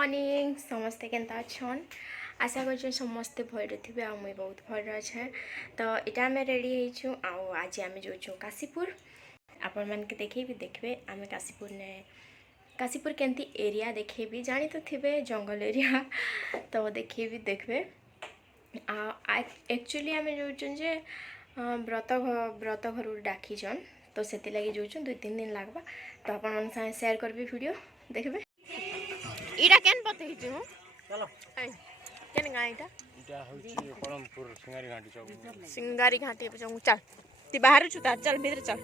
Morning समस्ते केनता अच्छन आशा कर समस्ते भल थे आ मुई बहुत भल अच्छे। तो इटा आम रेडी हो आज आम जो काशीपुर आपण मान के देखेबी देखबे आम काशीपुर केंती एरिया देखेबी जानी तो थे जंगल एरिया तो देखेबी देखबे एक्चुअली आम जो व्रत घर डाकीचन तो से लगी जो 2-3 दिन लगवा तो आपण मन साथ शेयर करबी वीडियो देखबे। इटा केन बतई छु चलो केन गाय इटा होची परमपुर सिंगारी घाटी चौक चल ती बाहर छु ता चल भीतर चल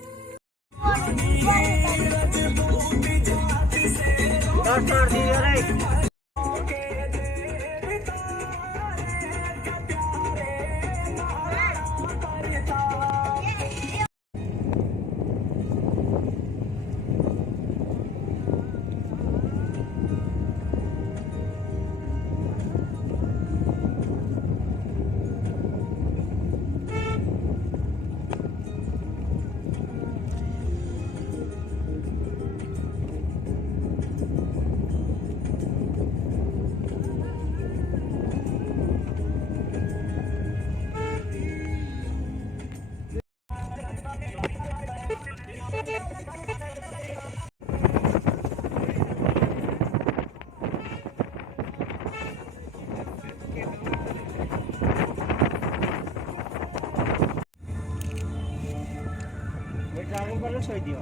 सोई दियो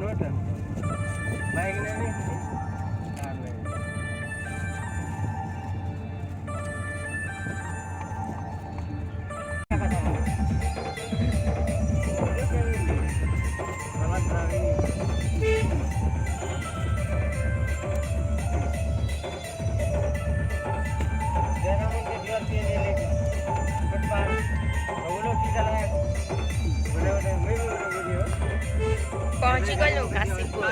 नोट बाइक ने पहुंची गलो काशीपुर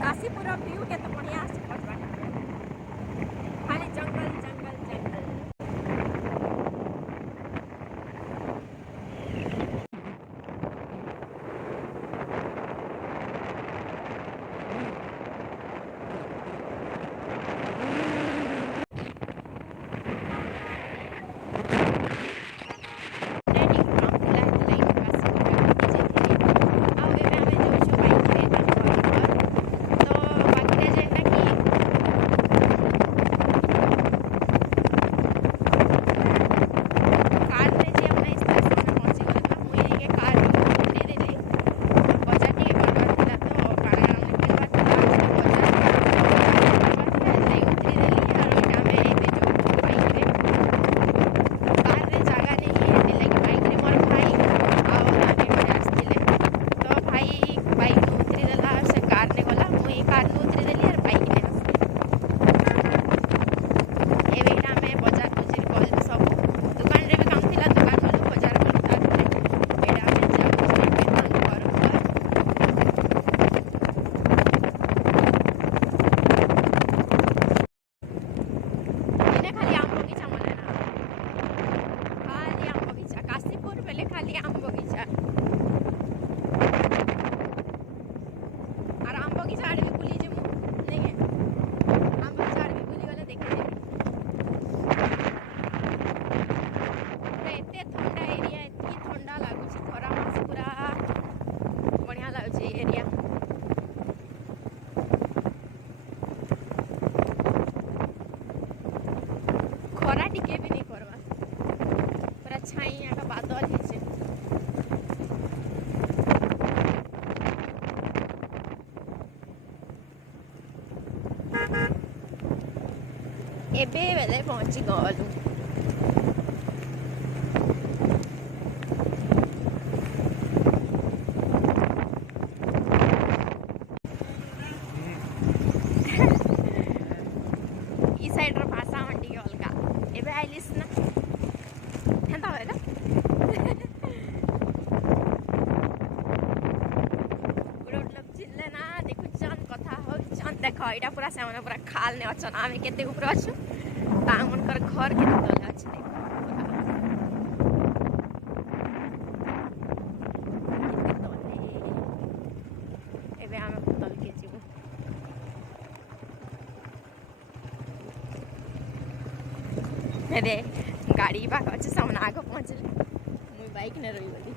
काशीपुर व्यू के तो बढ़िया से खाली जंगल जंगल जंगल खरा टिके भी नहीं करवा पूरा छाई यहाँ का बादल है एबे बेले पहुंची गलु ई साइड रो भाषा मंडी अलगा एबे आइलिस ना हेंता होएला गुड लोग चिल्ले ना देखु चन कथा हो चन देख ଏଇଟା ପୁରା ସେମାନେ ପୁରା ଖାଲ ନେ ଅଛନ୍ ଆମେ କେତେ ଉପରେ ଅଛୁ ତାଙ୍କମାନଙ୍କର ଘର କେତେ ତଳେ ଅଛି ଦେଖ ଏବେ ଆମେ ତଳକେ ଯିବୁ रे गाड़ी पाख अच्छे सामने आगे पहुँचले मुझे बाइक न रही बोली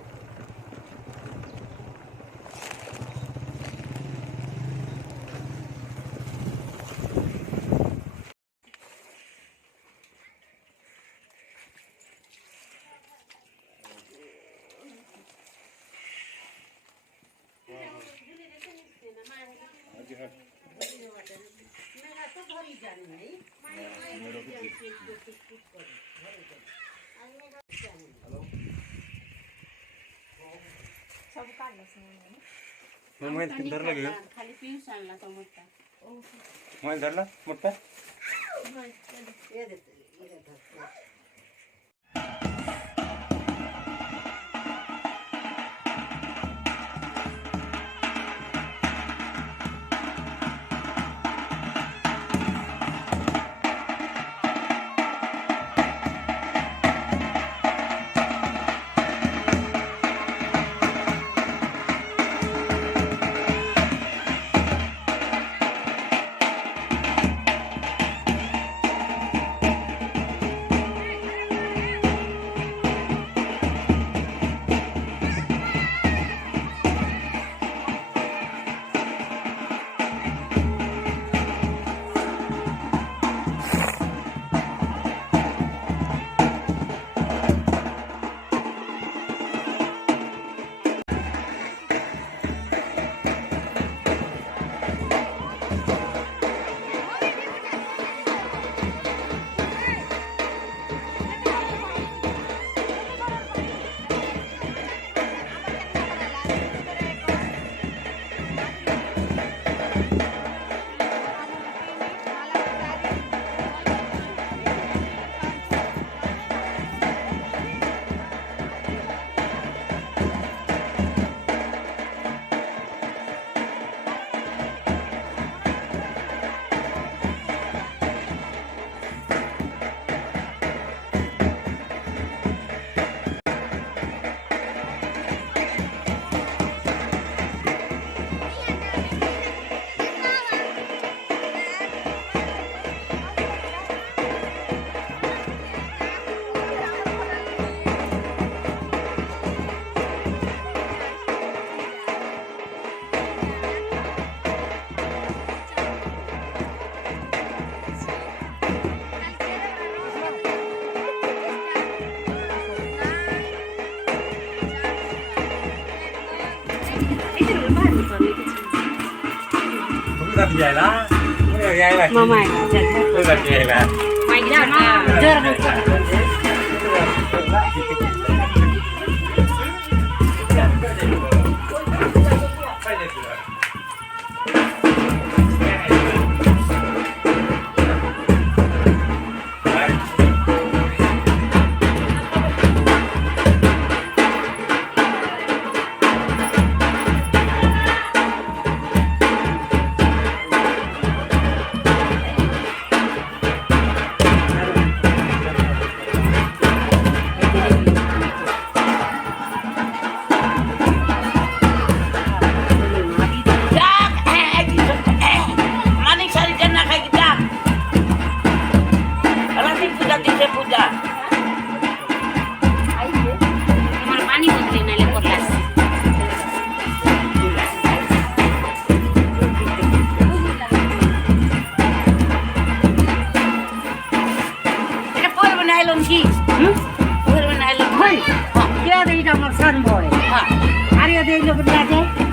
सब काढ मोबाईल धरला की खाली पिऊस आणला तो मोठा मोबाईल धरला मोठा Làm vậy đó, cái này là mà mày tôi làm vậy là mày ra nó dơ ra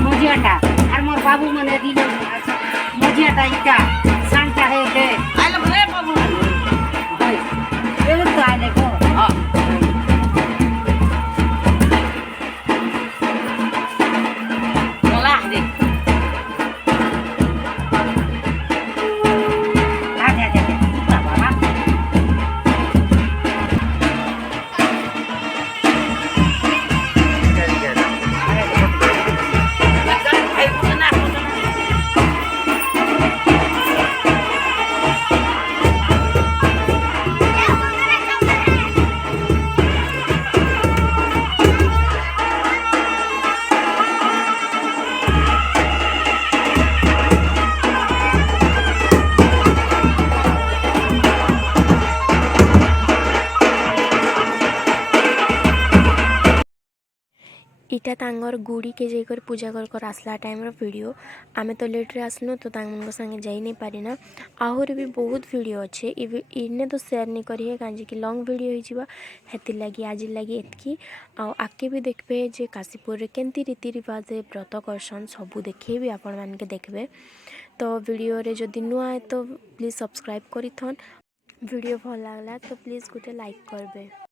मजियाटा और मोर बाबू मने दिले मजियाटा इटा सांता है के आले रे बाबू हाय एले तो आले को हां चला दे इटा तांगर गुड़ी के जाकर पूजा कर आसला टाइम वीडियो आमे तो लेट्रे आसलु तो संगे जाई नहीं पारी ना आहरी भी बहुत वीडियो अच्छे इने तो शेयर नहीं करी कहीं कि लॉन्ग वीडियो होती लगी आज लगी एतकी आके भी देखबे जे काशीपुर केंती रीति रिवाज व्रत करसन सबू देखे भी आपण मान के देखबे तो वीडियो रे जदि नुआ है तो प्लीज सब्सक्राइब करी थन वीडियो भल लागला तो प्लीज गोटे लाइक करबे।